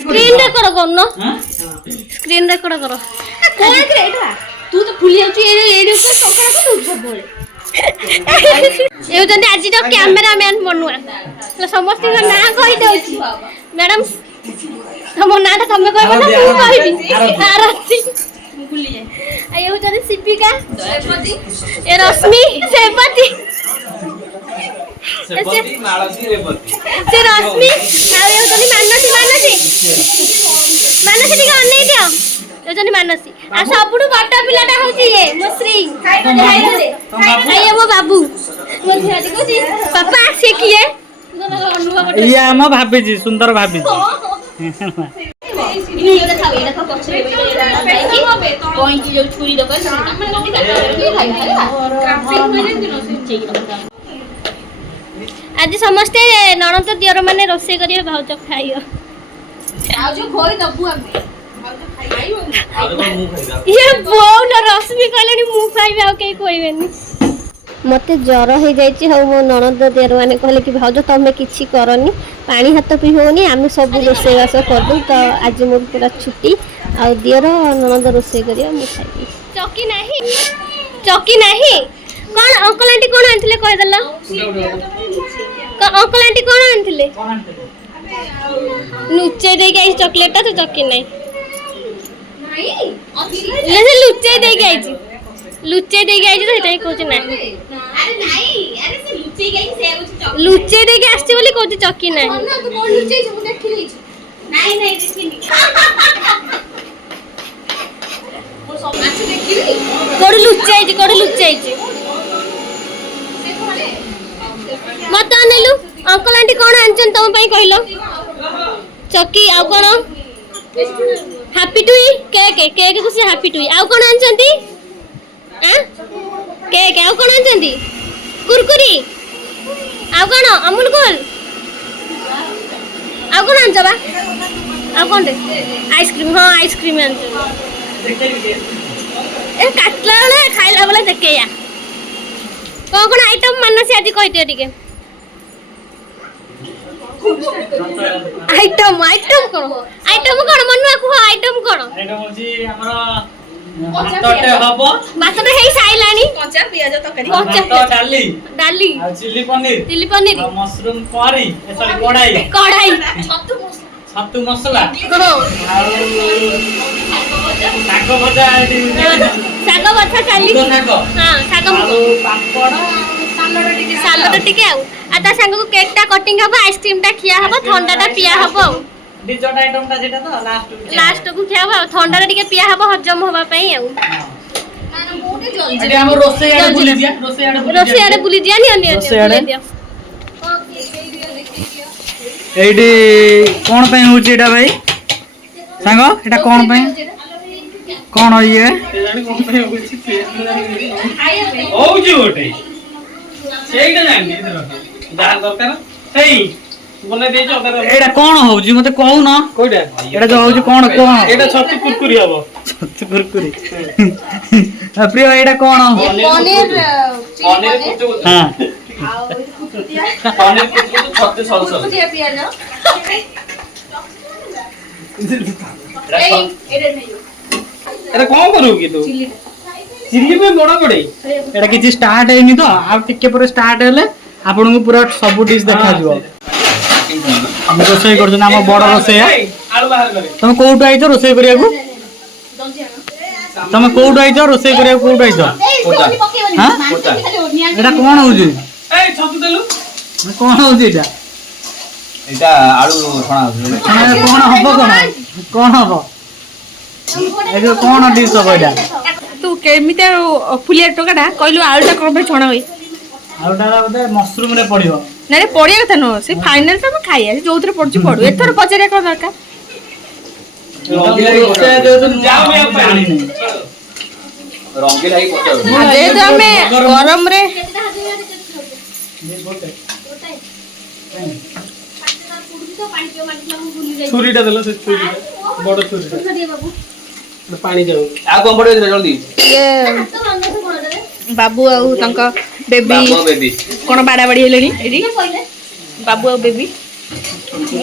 Screen record करनो screen record करो कोन करे एटा तू तो फुली जाउची एडी ऊपर संकरा को सबले ए जंदी आज तो कैमरामैन बनुआ तो समस्त का ना कहि दउची मैडम हम नाटा तमे कहबो ना तू कहबी आरती भूली जाए आयो जंदी सिपिका सेपति ए रश्मि सेपति सेपति मालती रेपति से रश्मि आयो जंदी मानसी मानसी टिका अनै दियो यो जंदी मानसी आ सबुडु बड्डा पिलाटा होची ए मोश्री आयो मो बाबू मो धियादी कोची पापा से किए ये हम भाभी जी सुंदर भाभी जी आज समस्ते ननद दियर माने रोसे करिए भाउज खाइयो ये बोन रश्मि कहले मु खाइबे आ के कोइबेनी मते ज्वर हो जाइए हाँ मो ननद दियर मैंने कहले कि भाउज तुम किसी करनी पानी हाथ पीहोनी आम सब रोसईबास करदू तो आज मोर पूरा छुट्टी आ दियर ननद रोसे करियो मु खाइबी चौकी नहीं कौन अंकल आंटी कौन आनथिले कह दला अंकल आंटी कौन आनथिले लुचे दे के चॉकलेट तो चौकी नहीं लुचे दे के लुचे दे के तो सेटाई कहूँ ना अरे नहीं अरे से लुचे गई से लुचे दे के आछी बोली कहूँ चौकी नहीं ना तू कोन लुचे छ मु देखि लेछ नहीं देखिनी मो सब माछ देखिली कोड लुचे से कोले मत आनेलु अंकल आंटी कोन आनचन तुम पई कहलो चौकी आ कोन हैप्पी टू केक को से हैप्पी टू आ कोन आनचंती केक आउ कोन आनचंती कुरकुरी आउ कोन अमूल कूल आउ कोन आनचबा आउ कोन रे आइसक्रीम हां आइसक्रीम आनच ए काटला वाला खाइला वाला देखेया कोन आइटम मानसी आज कहि दियो टिके आइटम कोन मनुआ को आइटम कोन होची हमरा भातटे हबो भातटे हेई साइलानी कच्चा पियाज तकारी कच्चा डाली आ चिल्ली पनीर मशरूम करी सॉरी कढ़ाई छत्तू मसला हां साग भजा चाली हां साग पापड़ सालड टिके आ ता संग को केक टा कटिंग हबो आइसक्रीम टा खिया हबो ठंडा टा पिया हबो डिजर्ट आइटम ता जेटा तो लास्ट को खिया हबो ठंडा टा टिके पिया हबो हजम होबा पई आ हम रोसे आड़े बुली दिया नि एडी कोन पे होची एटा भाई सांग एटा कोन पे कोन होइए जानी कोन पे होची होची ओटे सेइटा जानी इधर जा दरकार सेई बोले दे जो एटा कोन होची मते कहू न कोइटा एटा जो होची कोन एटा छत्तू कुरकुरी हबो छत्तू कुरकुरी प्रिय एटा कोन पनीर हां पनीर कुरकुरी छत्तू सॉस कुरकुरी पियाज एटा कोन करू की तू चिल्ली पे बड़ा बड़े एटा किछि स्टार्ट हेनी तो आ टिके पर स्टार्ट हेले आपन को पूरा सब डिश देखा दियो हम रोसई करछन हम बड़ रोसई आलू बाहर करे तुम कोउट आइतो रोसई करिया को तुम कोउट आइतो रोसई करिया कोउट आइतो हां एटा कोन होजी ए छतु देलु कोन होजी एटा आलू छणा होजी कोन हबो कोन हबो ए जो कोन डिश हबो एटा तू केमिते फुलिया टोकाटा कहलु आलूटा कोन पे छणा होई आलूटा बोले मशरूम रे पड़ियो ना रे पड़िया कथा न से फाइनल तो हम खाइया जोथरे पड़ची पड़ू एथर पचरिया कोन दरकार रंगीला से जो जाओ मैं जानी नहीं रंगीला ही पचाओ जे तो हमें गरम रे छुरीटा देलो से छुरी बड़ छुरी पानी जाऊ आ कोन पड़े जल्दी ये बाबू आउ तंका बेबी बाबू बेबी कौन बाड़ा बाड़ी हेलेनी एडी बाबू और बेबी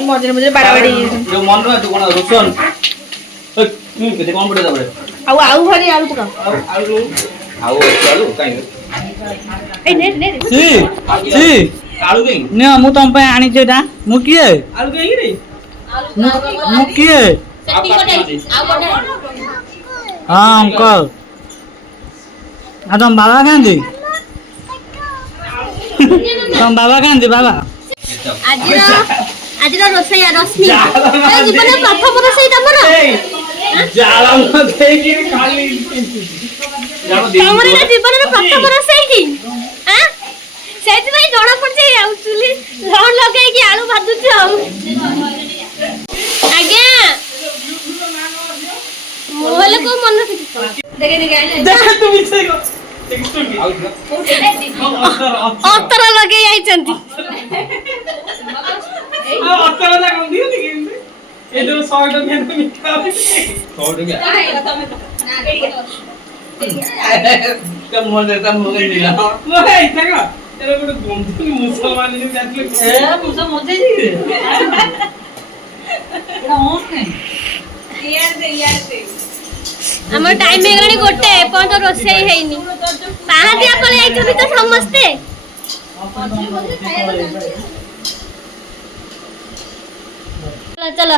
मझे मझे बाड़ा बाड़ी जो मन रो तू कोन रोशन ए केते कोन पड़े दबड़े आउ भरी आलू पका आउ चलू काई ए ने ने सी सी आलू केई ने मु तुम पे आनी छेटा मु किए आलू केई रे मु किए हाँ अंकल आ तुम बाबा कांदी तुम बाबा कांदी बाबा ଆଜିର ରୋଷେଇଆ ରଶ୍ମି ଜୀବନ ପ୍ରଥମ ରୋଷେଇ ତମର जाला म देखि खाली ତମର ଏଇଟା ଜୀବନର ପ୍ରଥମ ରୋଷେଇ କି ଆଁ ସେଇଥିପାଇଁ ଜଣା ପଡୁଛି ଆଉ ଚୁଲି ରନ୍ ଲଗେଇକି ଆଳୁ ଭାଜୁଛୁ ଆଉ ଆଜ୍ଞା ମୁଁ ହେଲେ କୋଉ ମନ देख तू मिछे को ଅତର ଲଗେଇ ଆଇଛନ୍ତି ଅତର ନା କଣ ଦିଅ କି ଏ ଯୋଉ 100 ଟଙ୍କା ମିଠା 100 टका कम हो गई दिला मोरे इथका तेरे को गंधु मुसलमान ने जातले ए मुसा मजे जी एटा होन नहीं यार दे ଆମର ଟାଇମ ହେଇଗଲାଣି ଗୋଟେ ଏପର୍ଯ୍ୟନ୍ତ ରୋଷେଇ ହେଇନି ପାହାନ୍ତିଆ ପଳେଇ ଆଇଛନ୍ତି ତ ସମସ୍ତେ चलो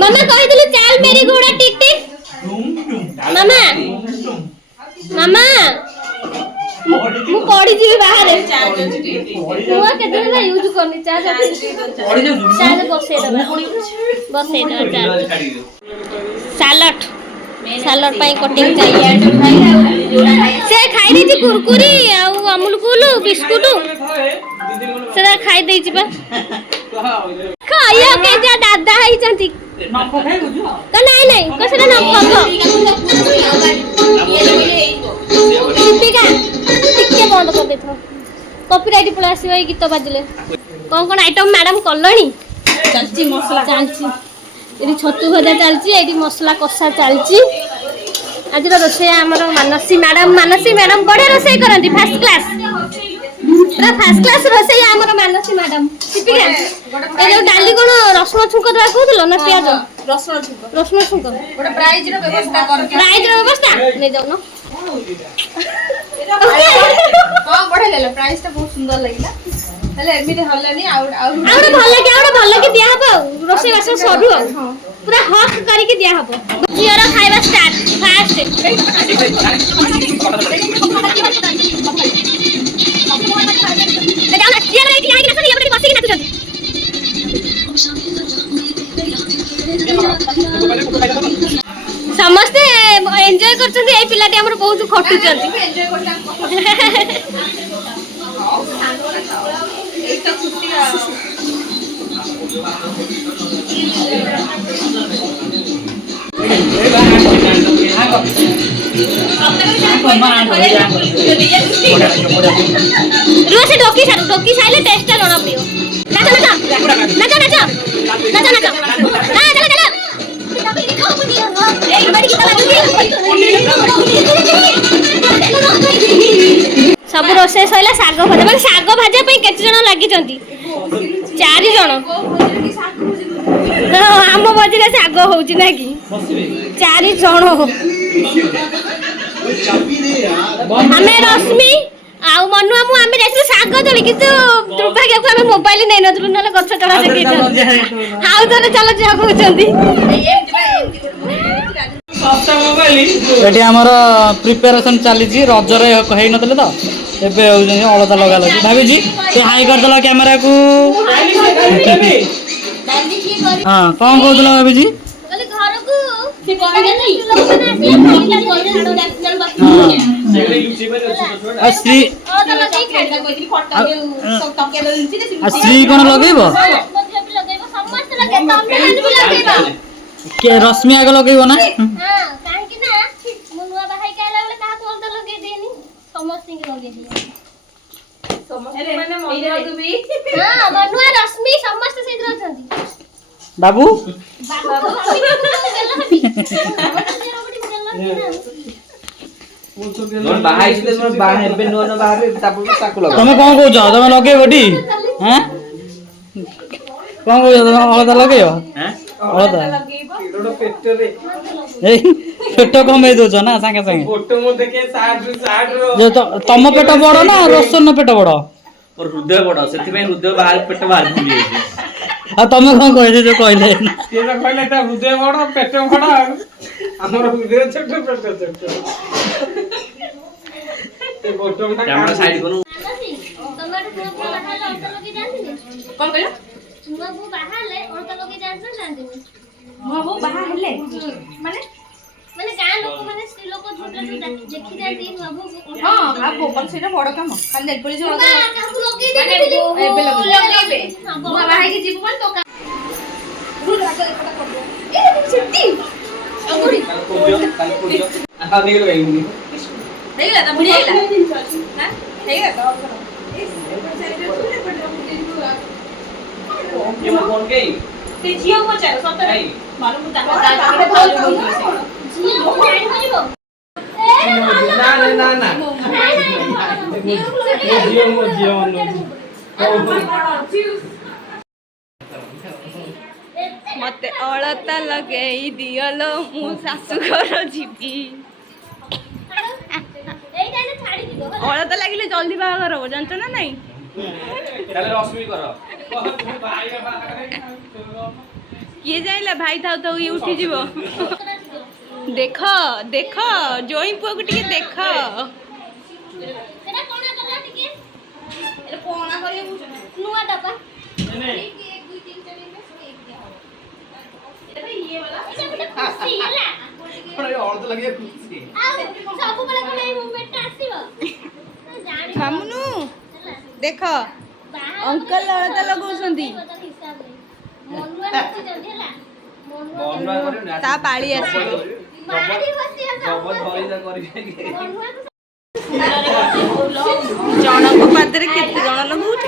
मामा କହିଥିଲୁ ଚାଲ मेरी घोड़ा टिक टिक मामा मामा ମୁଁ ପଡି ଯିବି ବାହାରେ ମୁଁ କେତେ ଦିନ ୟୁଜ କରନି ଚାର୍ଜ ଚାର୍ଜ ବସେଇ ଦବା ସାଲାଡ ସାଲାଡ ପାଇଁ କଟିଂ चाहिए से खाई ଦେଇଛି କୁରକୁରି ଆଉ ଅମୁଲ କୁଲ ବିସ୍କୁଟ ସେଟା ଖାଇ ଦେଇଛି ବା ଖାଇଆ କେ ଯା ଦାଦା ହେଇଛନ୍ତି ନଖ ଖାଇ ବୁଝୁ ନାଇଁ ନାଇଁ କ ସେଟା ନଖ ଦୀपिକା ଟିକେ ବନ୍ଦ କରି ଦେଇଥିବ କପିରାଇଟ ପଳେଇ ଆସିବ ଏଇ ଗୀତ ବାଜିଲେ କଣ ଆଇଟମ ମ୍ୟାଡାମ କଲଣି ଚାଲିଛି ମସଲା ଚାଲିଛି ଏଠି ଛତୁ ଭଜା ଚାଲିଛି ଏଠି ମସଲା କଷା ଚାଲିଛି ଆଜିର ରୋଷେଇ ଆମର ମାନସୀ ମ୍ୟାଡାମ ବଢିଆ ରୋଷେଇ କରନ୍ତି ଫାର୍ଷ୍ଟ କ୍ଲାସ ପୁରା ଫାର୍ଷ୍ଟ କ୍ଲାସ ରୋଷେଇ ଆମର ମାନସୀ ମ୍ୟାଡାମ ଦୀପିକା ଏ ଯୋଉ ଡାଲି କଣ ରସୁଣ ଛୁଙ୍କ ଦେବା କହୁଥିଲ ନା ପିଆଜ ରସୁଣ ଛୁଙ୍କ ଗୋଟେ ପ୍ରାଇଜ ର ବ୍ୟବସ୍ଥା କର ପ୍ରାଇଜ ର ବ୍ୟବସ୍ଥା ନେଇ ଯାଉନ ହଁ ବଢିଆ ଲାଗିଲା ପ୍ରାଇଜ ଟା ବହୁତ ସୁନ୍ଦର ଲାଗିଲା ହେଲେ ଏମିତି ହଲାନି ଆଉ ଭଲ କି ଦିଆ ହବ ଆଉ ରୋଷେଇ ବାସ ସରୁ ଆଉ ପୁରା ହଟ୍ କରିକି ଦିଆ ହବ ଝିଅର ଖାଇବା ଷ୍ଟାର୍ଟ ଫାଷ୍ଟ ସମସ୍ତେ ଏନ୍ଜୟ କରୁଛନ୍ତି ଏଇ ପିଲାଟି ଆମର ବହୁତ ଖଟୁଛନ୍ତି से डोकी साइले टेस्ट टा जणा पड़ियो नाच सब रोषे सैला साग भजा माने साग भाजा पे केते जण लागि जंती 4 जण आम बजिले साग होउची ना कि 4 जण हमें रश्मि आउ मनु आमु आमे जाइछु साग तोली किंतु दुर्भाग्य को हमें मोबाइल नै नथुलु नले गछ तळा से गेट हाउ तले चलो जा कहउचंती सस्ता मोबाइल एटी हमर प्रिपरेशन चली जी रज रे कहि नतले तो एबे होउजनी अलता लगा लगी भाभी जी ते हाई कर दला कैमरा को हां कोन कहतला भाभी जी कहले घर को से कहले नै श्री श्री कौन लगेबो के रश्मि आगे लगेबो ना हां काहे कि ना मुनुआ बाहाई काला बेले काहा कोल तो लगे देनी समस्त के लगे दिए समस्त माने मनुआ को भी हां मनुआ रश्मि समस्त से इधर अछंती बाबू जोन बाहाय जिते जोन बाहाय बे नो नो बाहाय तापु ताकु लगा ତମେ କଣ କହୁଛ ତମେ ଲଗେଇବଟି ହଁ କଣ କହୁଛ ତମେ ଅଳତା ଲଗେଇବ हैं ଅଳତା ଲଗେଇବ ଏଇ ପେଟ କମେଇ ଦଉଛ ନା ସାଙ୍ଗେ ସାଙ୍ଗେ ତମ ପେଟ ବଡ ନା ରୋଶନ ପେଟ ବଡ और हृदय बड़ सेति में हृदय बाहर पेट बाहर फुली जाय ଆଉ ତମେ କଣ କହିଲେ ଯୋଉ କହିଲେ ସିଏ ତ କହିଲେ ତା ହୃଦୟ ବଡ ପେଟ ବଡ ଆଉ ଆମର ହୃଦୟ ଛୋଟ ପେଟ ଛୋଟ ଏ ବୋଟମଟା कैमरा साइड करू କଣ କହିଲ ନୂଆ ବୋଉ ବାହାହେଲେ ଅଳତା ଲଗେଇ ଯାଆନ୍ତି ନା ଯାଆନ୍ତିନି? ମୋ ବୋଉ ବାହା ହେଲେ ମାନେ ମାନେ ଗାଁ ଲୋକମାନେ ସ୍ତ୍ରୀ ଲୋକ ଝିଅ ପିଲା ସବୁ ଦେଖି ଯାଆନ୍ତି ନୂଆ ବୋଉକୁ ଅଳତା ହଁ ଆଉ ବୋଉ ସେଇଟା ବଡ କାମ ଖାଲି ନେଲ ପଲିସ ମା କାହାକୁ ଲଗେଇ ମାନେ ଦେଇଥିଲି ଏବେ ଲଗେଇବେ ହଁ, ନୂଆ ବାହା ହେଇକି ଯିବୁ ମାନେ ତ आ देख लो भाई ହେଇଗଲା ତ ବୁଢୀ ହେଇଗଲା ନା ହେଇଗଲା ତ ये मत कौन गई ସେ ଝିଅ ପଚାର ସତରେ नहीं ମାଲୁମ ତାଙ୍କ ତାଙ୍କର ଭଲ କହୁଥିଲେ ଝିଅ ବୋଉ ଜାଣିପାରିବ ନା ନା ନା ନା ମୋ ଝିଅ ମତେ ଅଳତା ଲଗେଇ ଦିଅଲୋ ମୁଁ ଶାଶୁ ଘର ଯିବି ଏଇଟା ଏଇନା ଛାଡିଯିବ ହେଲା। ଅଳତା ଲାଗିଲେ ଜଲ୍ଦି ବାହାଘର ହବ ଜାଣିଛ ନା ନାଇଁ चल रश्मि करो କିଏ ଜାଣିଲା ଭାଇ ଥାଉ ଥାଉ ଇଏ ଉଠିଯିବ ଦେଖ ଦେଖ ଜୋଇଁ ପୁଅକୁ ଟିକେ ଦେଖ ସେଟା କଣା କଲା ଟିକେ କଣା କରିବାକୁ ନୂଆ ଡବା ଏଇଟା ଗୋଟେ ଖୁସି ହେଲା थोड़ा ये और तो लगे खुशी ଆଉ ସବୁବେଳେ କଣ ଏଇ ମୁଭମେଣ୍ଟଟା ଆସିବ ଜାଣି ମାମୁନୁ ହେଲା ଦେଖ ବାହା ଅଙ୍କଲ ଅଳତା ଲଗାଉଛନ୍ତି ମନୁଆ ନାଚିଛନ୍ତି ହେଲା मनुआ करे ना ତା ପାଳି ଆସିବ ମାରି ବସିବା जब ସବୁ धरी जा करी ମନୁଆକୁ ଜଣଙ୍କ ପାଦରେ କେତେ ଜଣ ଲଗାଉଛ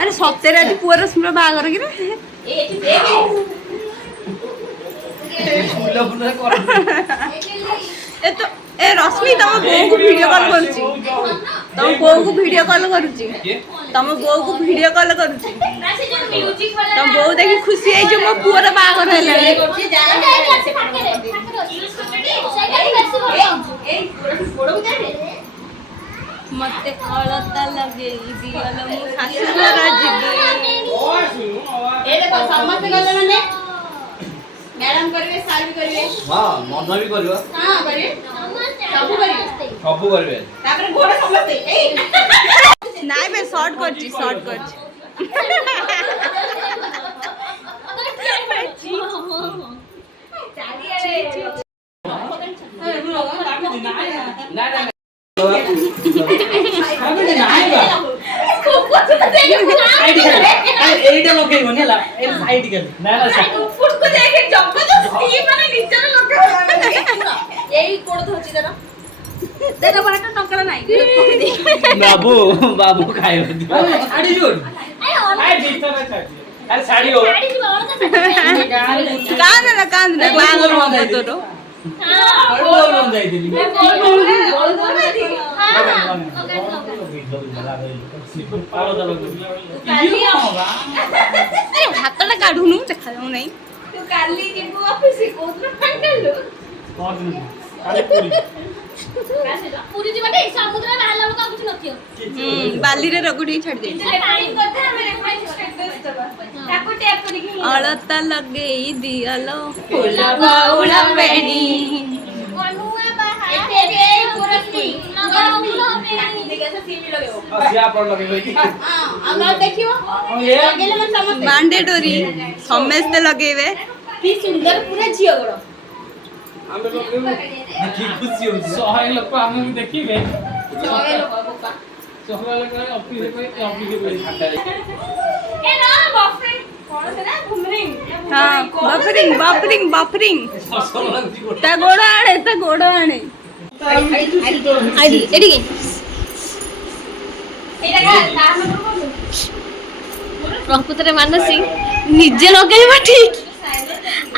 ଆରେ ସତରେ ଆଜି ପୁଅର ସ୍ମୃ ବାହାଘର କି ନା फूल फूल कर ଏ ତ ଏ ରଶ୍ମି ତମ ବୋଉକୁ ଭିଡିଓ କଲ୍ କରୁଛି ତମ ବୋଉକୁ ଭିଡିଓ କଲ୍ କରୁଛି ତମ ବୋଉକୁ ଭିଡିଓ କଲ୍ କରୁଛି ତମ ବୋଉ ଦେଖି ଖୁସି ହେଇଛି ମୋ ପୁଅର ବାହାଘର ହେଲାଣି ମତେ ଅଳତା ଲଗେଇ ଦିଅଲୋ ମୁଁ ଶାଶୁଘର ଯିବି ସମସ୍ତେ ଗଲେ ମାନେ ମ୍ୟାଡାମ କରିବେ ସାର୍ ବି କରିବେ हां मनो भी करियो ହଁ କରିବେ ସବୁ କରିବେ सब करबे ତାପରେ ଘୋଡା ସମସ୍ତେ ନାଇଁ ବେ ସର୍ଟ କରିଛି ना ना এইটা লଗେଇବନି ହେଲା ଏଇ ସାଇଡ ଗଲେ ନା ନା ଏଇ କୋଡ଼ ଧରୁଛି ତାର ଟଙ୍କା ନାହିଁ बाबू बाबू खायो छाड़ी जोड़ ଆଇ ଭିତର ଛାଡି ଆରେ ଶାଢୀ ହୋ କାନ୍ଦନା ବାହାଘର ହବ ତୋର ବୋଲବମ ଯାଇଥିଲି ହାତଟା କାଢୁନୁ ଦେଖାଯାଉ ନାହିଁ ତୁ କାଲି ଯିବୁ ଅଫିସ କୋଉଦିନ ଫାଇନାଲ ପୁରୀ ଯିବା ଟି ସମୁଦ୍ର ବାହାରିଲା ବେଳକୁ ଆଉ କିଛି ନଥିବ ବାଲିରେ ରଗୁଡିକି ଛାଡି ଦେଇଛି ଅଳତା ଲଗେଇ ଦିଅଲୋ ଫୁଲ ବଉଳ ବେଣୀ ମନୁଆ ବାହାହେବେ ପୁରସ୍ତି ନଗଉଲ ସିଆ ପଡ ଲଗେଇ କି ମାଣ୍ଡେଟୋରି ସମସ୍ତେ ଲଗେଇବେ କି ସୁନ୍ଦର ପୁରା ଝିଅ ଗୋଡ ଆମେ ଲଗେଇବୁ की खुशी हो 100 ଲୋକ ଆମକୁ ଦେଖିବେ ଶହେ ଲୋକ ବୋପା 100 ଲୋକ ଅଫିସ ରେ ଏ ନା ବଫରିଂ କଣ ସେଟା ଘୁମରିଂ ହଁ ବଫରିଂ ତା ଗୋଡ ଆଣେ ଏଠିକି ପ୍ରକୃତରେ ମାନସୀ ନିଜେ ଲଗେଇବା ଠିକ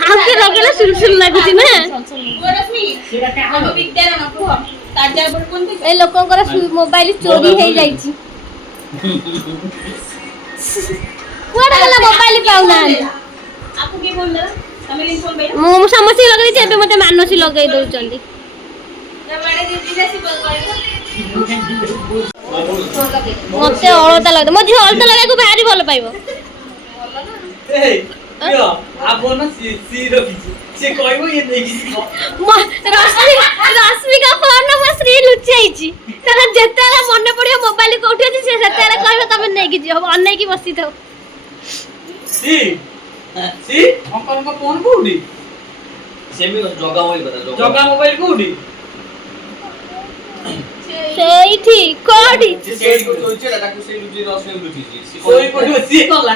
आके लगेला सुलसुल लागुची ना ए लोकंकर मोबाइल चोरी हे जाईची कुआडा गला मोबाइल पाउना आपको के बोल दला तमे लिंक बोल बेटा मु समस्या लगै छै एबे मते मानसी लगै दउ चंदी माडे दीदी जैसी बोल मते अलता लागै म झी अलता लगाय को भारी भल पाइबो आपन सी रखिছি से कहबो ये नहीं किसी रश्मि का फोन नंबर श्री लुचाइची तने जेतेला मन पड़ियो मोबाइल कोठी अछि से सेतेला कहबो तमे नै कि जियो अन्नै की बसी थो सी अंकल का फोन कोडी सेमी जगा मोबाइल बता जगा मोबाइल कोडी ସେଇଠି କୋଠି ସେଇ को तोचे डाकू सेई लुची रसमे लुची कोई पडो सी होला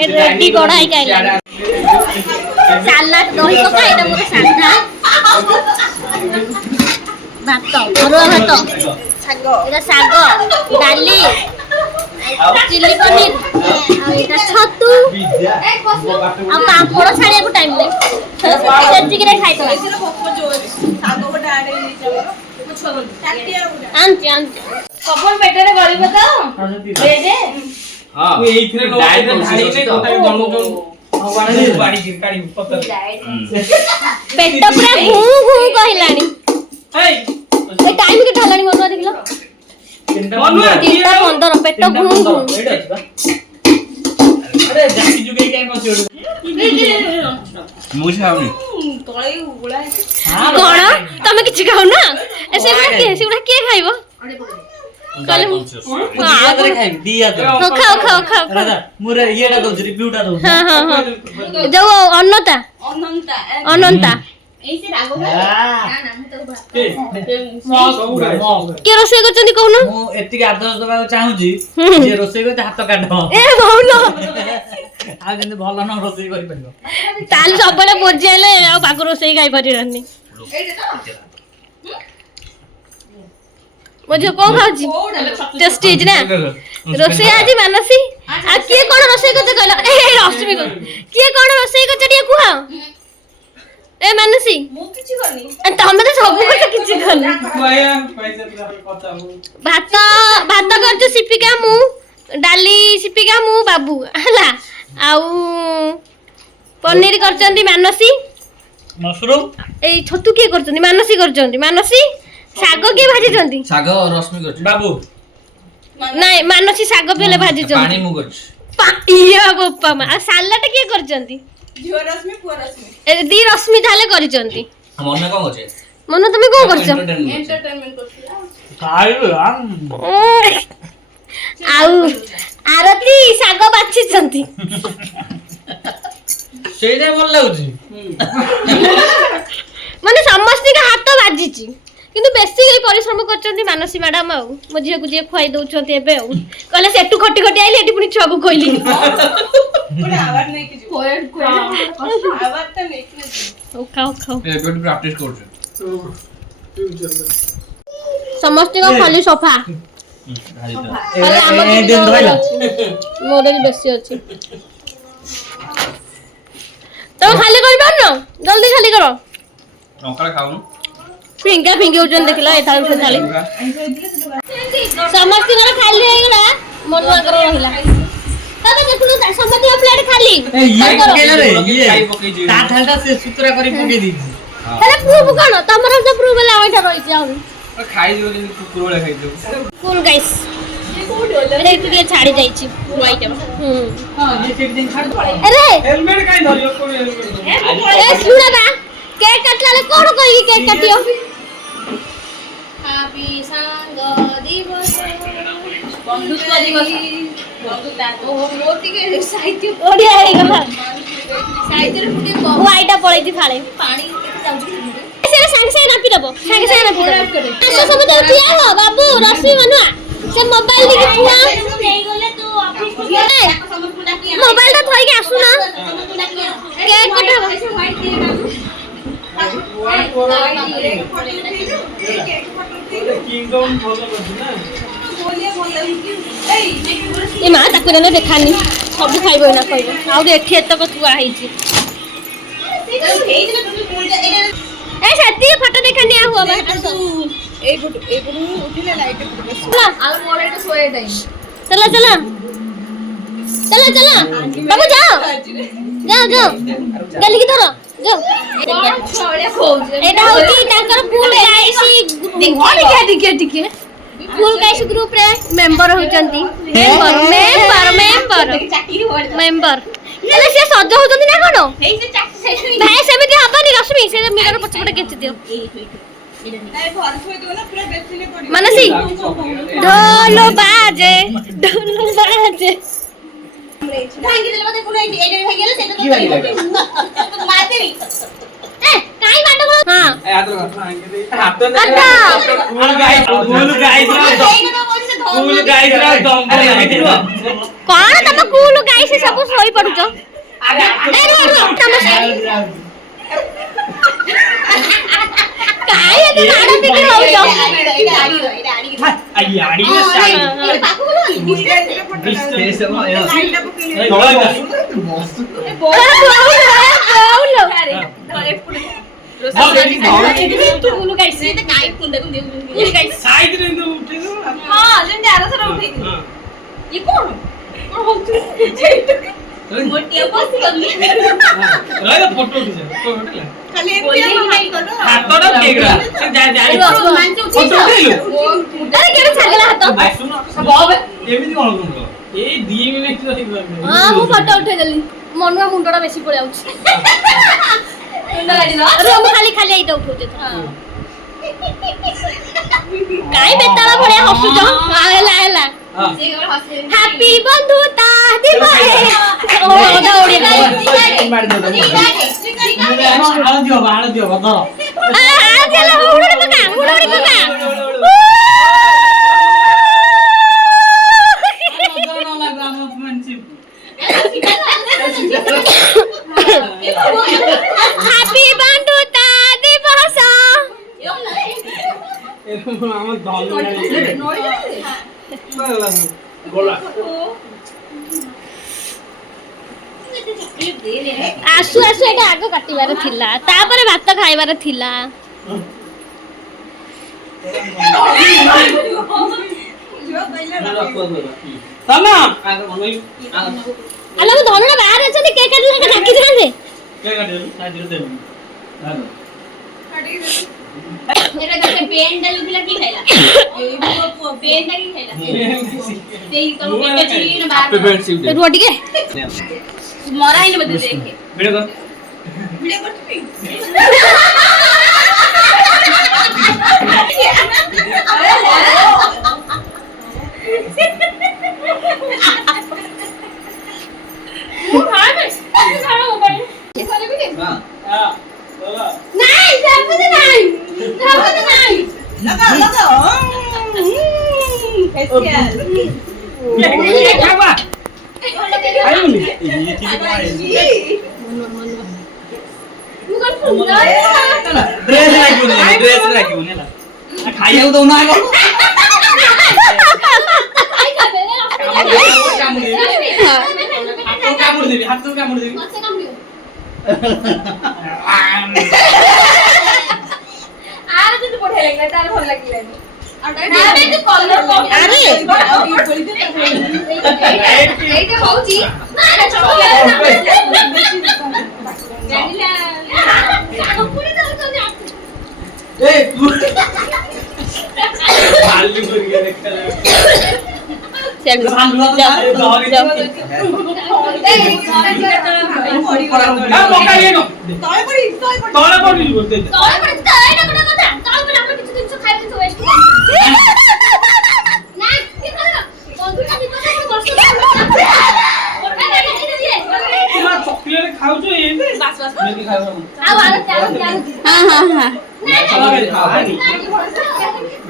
ए रेडी गड़ाई काइला सालाड दही पका एटा मोर साधा भात गरुआ भात एटा साग डाली चिल्ली पनीर एटा छतु आ पापड़ छाड़िया को टाइम ले सेति के खाइ तला आंटी कपन बेटरे गली बता दे दे हां तू एइथरे नो डायरेक्ट ढाडी ने गोटाई गणो बाड़ी बाड़ी गिरकाडी पत्तर पेट पूरा घू घू कहिलानी ए ए टाइम के ढालानी मनवा देखलो मनुआ 3:15 पेट घू घू एटा अछि बा अरे जाकी जुगे काई पछोड़ मुझे आवनी तळे उगला कौन तमे किछि खाउ ना ए सेगुड़ा के खाइबो कल दिया करे खाइ दिया दे खाओ खाओ खाओ राजा मुरे येडा दउ रिव्यूटा दउ हां हां हां जो अन्नता अनंता ऐसे रागो ना ना मु तो के रोसे करचंदी कहू ना मु एति के आदर्श दबा चाहू छी जे रोसे को हाथ काढो ए भौलो आ जने भलो न रोसे करि परिबो ताल सबले बोझेले आ बागु रोसे खाइ परिरनी मुझे को खाउची टेस्टी ना रोसे आजी मानसी आ के कोन रोसे करते कहलो ए रश्मि को के कोन रोसे करते टिया कुहा ए मानसी मु किछि करनी तमे तो सब कुछ किछि करनी भैया पैसा तो पता हो भात भात करछु सिपिका मु डाली सिपिका मु बाबू हला आउ पनीर करचंदी मानसी मशरूम ए छतु के करचंदी मानसी करचंदी मानसी साग के भाजी चंदी साग रश्मि करछ बाबू नाही मानसी साग पेले भाजी चंदी पानी मु करछ इया गोप्पा मा आ सालाड के करचंदी झियो रश्मि पुआ रश्मि ए दी रश्मि थाले करचंदी मन कोन होचे मन तुम को करछ एंटरटेनमेंट करछला खाइब आउ आरती साग बाछि चंदी सेइदे बोल लाउची माने समस्त के हाथ बाजिची किंतु बेसी परिश्रम करचंदी मानसी मैडम आउ मो झियो को जे खुआई दउछंती एबे आउ कहले सेटू खटी खटी आइले एटी पुनी छुआ को कहली पुरा आवाज नहीं कि कोय आवाज त नहीं कि ओ खाओ खाओ ए बेड प्रैक्टिस करछ समस्त को खाली सोफा अरे हमर दिन धइला मोर भी बेसी अछि तो खाली करबा न जल्दी खाली करो अंकल खाउनु फिंगा फिंगी होजन देखला ए थाल से थाली समस्त को खाली हो गला मनवा कर रहिला तबे देखलु समस्त प्लेट खाली ए ये केला रे ये ता थालटा से सुतरा करी पके दी अरे प्रूफ कोन तमरा से प्रूफ ला ओइठा रहि जाउ खाइ जो जे कुकुर वाला खाइ जो कूल गाइस अरे तू ये छाड़ी जाई छी व्हाइट हां ये सेट दिन छाड़ अरे हेलमेट काई धरियो कोन हेलमेट ए सुना बा केक काटला ले कोन कहि केक काटियो हैप्पी संग दिवस बंधुत्व दिवस बंधुता ओ मोटी के साहित्य ओडिया हे गला साहित्य रे फुटे व्हाइटा पळै थी फाळे पानी जाउची से संग से ना पी दबो संग से ना पी दबो आसो सब तो पिया हो बाबू रश्मि मनुआ से मोबाइल लिखि पुआ नहीं गले तू ऑफिस को समझ डाकी मोबाइल ता थई के आसु ना केक कटा व्हाइट दे किंगडम भलो बजना बोलिए बोल ए ए मा ताको ने देखानी ସବୁ ଖାଇବ ନା କହିବ ଆଉ ଏଠି ଏତକ ଥୁଆ ହେଇଛି ଏ ସେତିକି ଫଟୋ ଦେଖା ନିଆ ହୁआ चला चला चला चला बाबू जाओ जाओ जाओ गली की धरो जाओ एटा होती तांकर फुल गाइसी टिके फुल गाइसी ग्रुप रे मेंबर होचंती मेंबर एले से सज होचंती ना कोन भाई सेमिति हबनी रश्मि से मिरर पछपटे केचि दियो मनसी ढोल बाजे भांगी देले मते पुरो एडे भांगी गेले सेटा तो मारते नी ए काई मारतो हां हाथ कूल गाइस रा दम कोन तम कूल गाइस सब सोई पडुचो काय एते नाडा पिके होउचो आई आड़ी ना साई कूल गाइस ते काय कुंडे कुंडे कूल गाइस साइड रे तो उठे हां जेंते आरसरा उठे ये कोन होउचो मोटिया बस गली रे फोटो उठे फोटो खाली हातटा केगरा से जा जा फोटो उठेलु अरे केडे छागला हाथ सुनो बाब एमिति कोन तुम ए 2 मिनिट रही हां मु फोटो उठे देली मनुआ मुंडडा बेसी पळे आउछ अरे हम खाली खाली आइटा उठोते हां काय बेताला भळे हसुच आला आला हैप्पी बंधुता दिवस ओ दौड़ी मार दो आलो दियो धरो आ चला उड़े पका हैप्पी बंधुता दिवस আমার দল গোলা आसु आसु एटा आगो काटिबार थिला तापरे भात खाइबार थिला तमा अले मु धनुना बाहर अछथि के काटले के नाकी जाने के काटेलु साइड रे हां एरा गते पेन डालु दिला की खाइला एई को पेन डाली खाइला सेई तो के चीन बाहर रोटी के मरा ही बदे देखे वीडियो कर नहीं जाबे नहीं लगा फेशियल खावा आइलु ये ठीक है ड्रेस राखियो नेला खाइयो दो ना आगो हाथ कामुड़ देबी आरे तो बढ़िया लागला तार भल लागला अरे तो कलर अरे एटा होची ना चॉकलेट जानिला पुरी तो ए तू बालू करके देखता चल सांगलो तो धरी मौका ले नो तळे पड़ी बोलते तोय पड़े तो एटा कोटा कथा तोय पड़े हम किछु दिन खाइ दिन वेस्ट ना के कर बंधुटा विपद वर्ष ओटा नहीं दिए तुम चॉकलेट खाउ जो ये बस मैं की खाउ आ वाला चाल हां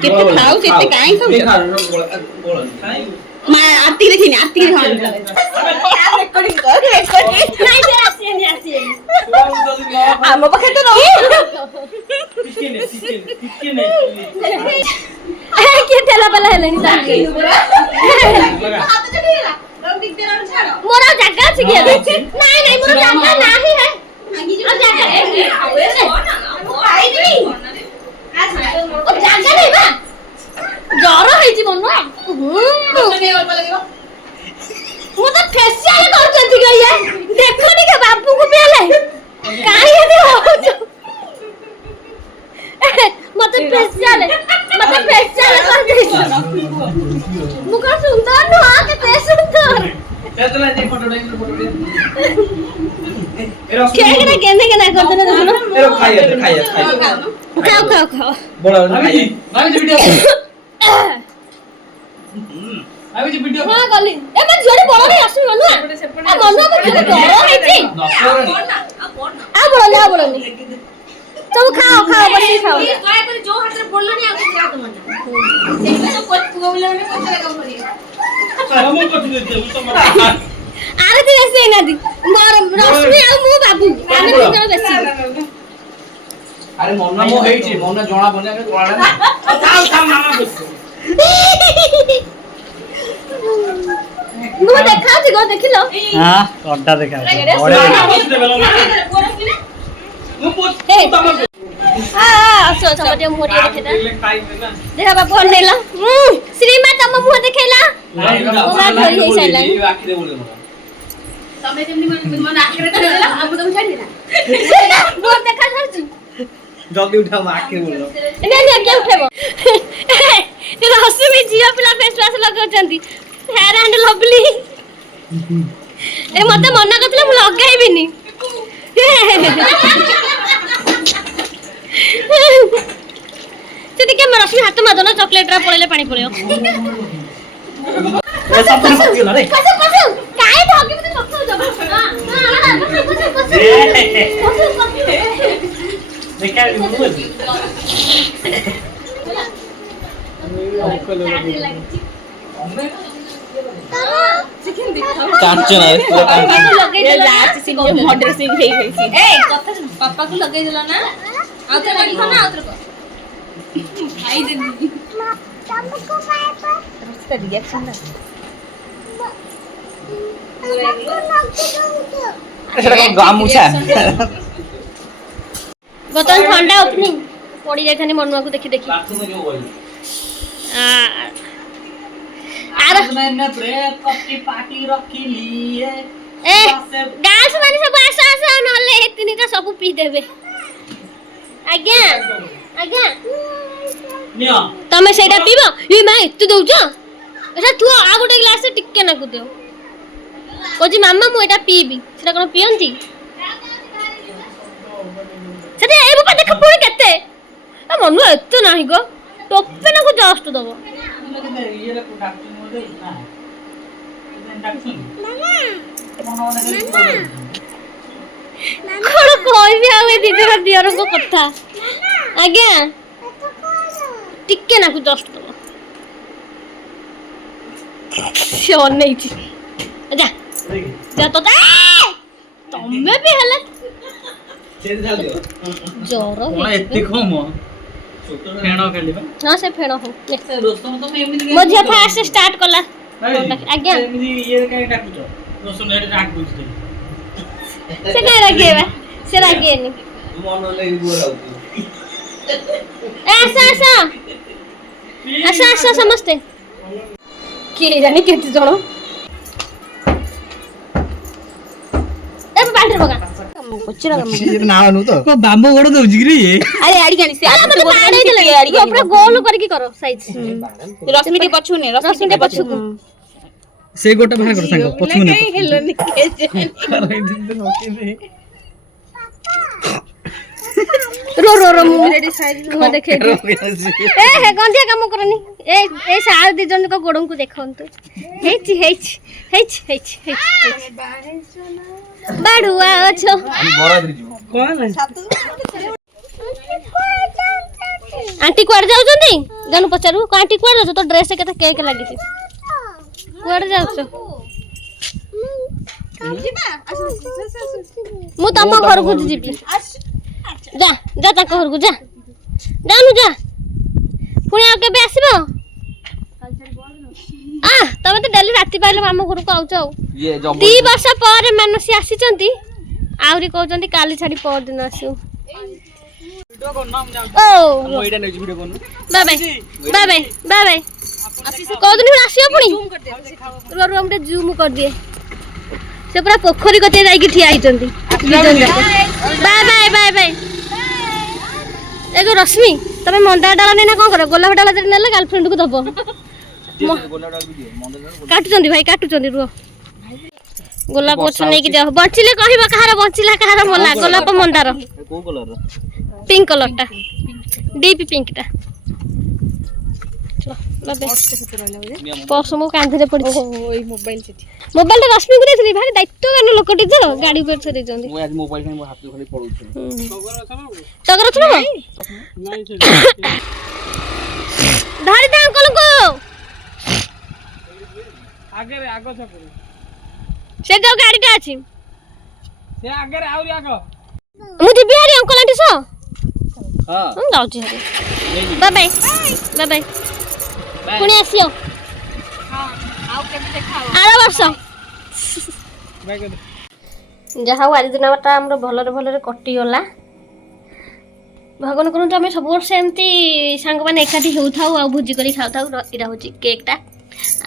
केते खाऊ केते काई खाऊ मैं आरती देखिनी आरती देखा रेकॉर्डिंग कर रेकॉर्डिंग नहीं से आसी हम पाखे तो रहो किसके नहीं के तेला बला हेलेनी ताके हाथ चढ़ेला रंग दिख दे रहा छाड़ो मोर जगह अछि कि नहीं नहीं मोर जगह नाही है अब जगह ओ जगह नहीं बा जर है मनु मु तो फेशियल करछथि गया देखो नी के बाबू को पेले काहे एते हो मत फेशियल कर दे मुका सुंदर न के सुंदर चला जे फोटो दे केकरा केने केना करते ना देखो एरो खाइए खाओ बोला खाइए भाई जी वीडियो भाई जी वीडियो हां गली ए मैं जोड़ी बोलो नहीं आसु मनु आ मनु को डर है आ बोलो नहीं सब खाओ बच्चे खाओ जो हाथ में बोललो नहीं आगे क्या तुम देखो तो कोई बोललो नहीं कोई काम करिए हम को दे तो आरे तू ऐसे ना दी मोर रश्मि आ मु बाबू आने दिन बेसी अरे मन्ना मो हेई छी मन्ना जणा बने के कोळा थाम मामा बस मु देखा छी गो देखिलो हां अड्डा देखा बड़े मु पोत तम असो समटे मोरी देखेता देखा बाबू नेला श्रीमा तम मुह देखेला ओरा धोई हे सैला आखि दे बोले समय जेमनी मन आखिरे देला अब तो छाड़ी देला मोर देखा छाची जल्दी उठा मा आखि बोलो ने क्या उठेबो ते हसु में जिया पिला फेस वाश लगाउचंती हेयर एंड लवली ए मते मना करथले मु लगाइबिनी से के रश्मि हाथ मा दो ना चॉकलेट रा पळेले पानी पळेयो ए सब कुछ गेला रे पसु काय भागी मते पसु जब हां पसु देखा नी बोल कांचन है पूरा कांचन ये लास्ट सीन जो मॉडल सीन हे गई सी ए कथा पापा को लगे दिला ना आउते लगी खाना आउते को खाई दे तुमको पापा उसका रिएक्शन ना एटा को गामुछा गतन ठंडा ओपनिंग पड़ी जाय थानी मनुआ को देखि देखि बाथरूम में जो बोल आर मैंने ब्रेक कप की पार्टी रखी ली है ए गार्ल्स माने सब आसा आसा नले हे तिनी का सब पी देबे आज्ञा नियो तमे सेटा पीबो ए माई तू दउ छ एटा तू आ गोटे ग्लास से टिक्के ना को देओ कोजी मामा मु एटा पीबी सेटा कोन पियंती सेटा ए बाबा देख पुणी केते ए मनु एतो नाही गो टोपे ना को जस्ट दबो ये रे डाक्टर मोदे ना डाक्टर कोन कहबी आ ए दीदी रा दियर को कथा आज्ञा टिक्के ना को जस्ट दबो शोन नहीं थी जा तो तमे भी हला चेंज कर दियो जोरो कोन एत्ते कम फेणो खेलिबा हां से फेणो हो दोस्तों तो मैं एमनी मझिया फास्ट स्टार्ट कला आज्ञा एमनी ये काई डाकुचो दोस्तों ने डाक बुझते से काय रागेबा से रागेनी मन ले बोल आउती आसा समझते के जानी केते जण ए बाल्टी बगा कोचिरा ये ना आनु तो को बांबो गोड़ दउजी रे ये अरे आड़ी जानी से अरे मते बाड़े देले पूरा गोल करके करो साइज रश्मि के पछु ने रश्मि के पछु से गोटे भाग कर संग पछु ने हेलो नि के जानी रो मुंह मुंह देखे ए हे गंधिया काम करनी ए साल दी जन को गोडम को देखंतु हेच बाडुआ अछो बड़ा दरी जीव कोन आंटी कुआड़ जाउछंती जानू पचारू को आंटी कुआड़ जाउछ तो ड्रेस केते केक लागि छी कुआड़ जाउछ मु तम घर को जीबी जा जा ता घर को जा जानू जा पुणी आ केबे आसीबो आ तबे तो ଡେଲି ରାତି ପାଇଲେ ଆମ ଘରକୁ ଆଉଛ ଆଉ ये जब 2 ବର୍ଷ ପରେ ମାନସୀ ଆସିଛନ୍ତି ଆହୁରି କହୁଛନ୍ତି କାଲି ଛାଡି ପରଦିନ ଆସିବୁ ଓ मोइडा नै भिडियो गर्नु bye bye bye bye bye bye କହୁଦିନ ଆସିବ ପୁଣି ରୁଆ ରୁଆ ଗୋଟେ ଜୁମ୍ କରିଦିଏ ସେ ପୁରା ପୋଖରୀ କତିରେ ଯାଇକି ଠିଆ ହେଇଛନ୍ତି ବାଏ ବାଏ ବାଏ ବାଏ ଏ ଯୋଉ ରଶ୍ମି ତମେ ମନ୍ଦାର ଡାଳ ନେଇନା କଣ କର ଗୋଲାପ ଡାଳ ଯଦି ନେଲେ ଗାର୍ଲଫ୍ରେଣ୍ଡକୁ ଦବ କାଟୁଛନ୍ତି ଭାଇ କାଟୁଛନ୍ତି ରୁହ ଗୋଲାପ ଗଛ ନେଇକି ଯାଅ ବଞ୍ଚିଲେ କହିବ କାହାର ବଞ୍ଚିଲା କାହାର ମଲା ଗୋଲାପ ମନ୍ଦାର को कलर पिंक कलरटा डीप पिंकटा पर्स मो कांधे पड़ी मोबाइल रश्मि को देथिली भारी दायित्ववान लोकटी तो गाड़ी पर छरे जंदी मो आज मोबाइल खाली मो हाथ खाली पड़ुछ तगर छ धरि दे अंकल को आगे रे आगो छ से जो गाड़ीटा अछि से आगे रे आउरी आगो मु दिबी हारी अंकल आंटी सो हां हम जाउची हारी बाय बाय बाय बाय पुणी आसियो हां आउ केते देखाओ आरो वर्ष बाय कर ଯାହା ହଉ ଆଜି ଦିନଟା ଆମର ଭଲରେ କଟି ଗଲା ଭଗବାନ କରନ୍ତୁ ଆମେ ସବୁ ବର୍ଷ ଏମିତି ସାଙ୍ଗମାନେ ଏକାଠି ହେଉଥାଉ ଆଉ ଭୋଜି କରି ଖାଉଥାଉ ଏଇଟା ହେଉଛି କେକ୍ଟା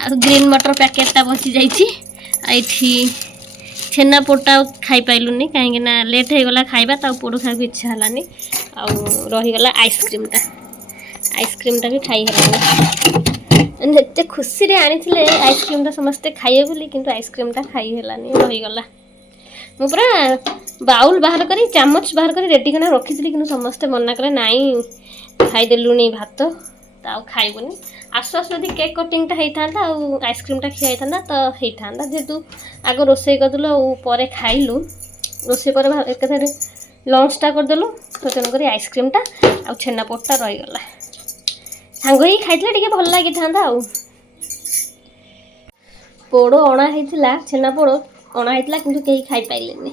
ଆଉ ଗ୍ରୀନ୍ ମଟର ପ୍ୟାକେଟଟା ବଞ୍ଚି ଯାଇଛି ଆଉ ଏଠି ଛେନା ପୋଡ଼ଟା ଖାଇପାରିଲୁନି କାହିଁକିନା ଲେଟ୍ ହେଇଗଲା ଖାଇବା ତ ପୋଡ଼ ଖାଇବାକୁ ଇଚ୍ଛା ହେଲାନି ଆଉ ରହିଗଲା ଆଇସ୍କ୍ରିମ୍ଟା ବି ଖାଇ ହେଲାନି ଏତେ ଖୁସିରେ ଆଣିଥିଲେ ଆଇସ୍କ୍ରିମ୍ଟା ସମସ୍ତେ ଖାଇବେ ବୋଲି କିନ୍ତୁ ଆଇସ୍କ୍ରିମ୍ଟା ଖାଇ ହେଲାନି ରହିଗଲା ମୁଁ ପୁରା ବାଉଲ୍ ବାହାର କରି ଚାମଚ ବାହାର କରି ରେଡ଼ି କରି ରଖିଥିଲି କିନ୍ତୁ ସମସ୍ତେ ମନା କଲେ ନାଇଁ ଖାଇଦେଲୁଣି ଭାତ ତ ଆଉ ଖାଇବୁନି ଆସୁ ଆସୁ ଯଦି କେକ୍ କଟିଂଟା ହେଇଥାନ୍ତା ଆଉ ଆଇସ୍କ୍ରିମ୍ଟା ଖିଆ ହେଇଥାନ୍ତା ତ ହେଇଥାନ୍ତା ଯେହେତୁ ଆଗ ରୋଷେଇ କରିଦେଲୁ ଆଉ ପରେ ଖାଇଲୁ ରୋଷେଇ ପରେ ଏକାଥରେ ଲଞ୍ଚଟା କରିଦେଲୁ ତ ତେଣୁକରି ଆଇସ୍କ୍ରିମ୍ଟା ଆଉ ଛେନାପୋଡ଼ଟା ରହିଗଲା ସାଙ୍ଗ ହେଇକି ଖାଇଥିଲେ ଟିକେ ଭଲ ଲାଗିଥାନ୍ତା ଆଉ ପୋଡ଼ ଅଣା ହେଇଥିଲା ଛେନାପୋଡ଼ ଅଣା ହେଇଥିଲା କିନ୍ତୁ କେହି ଖାଇପାରିଲେନି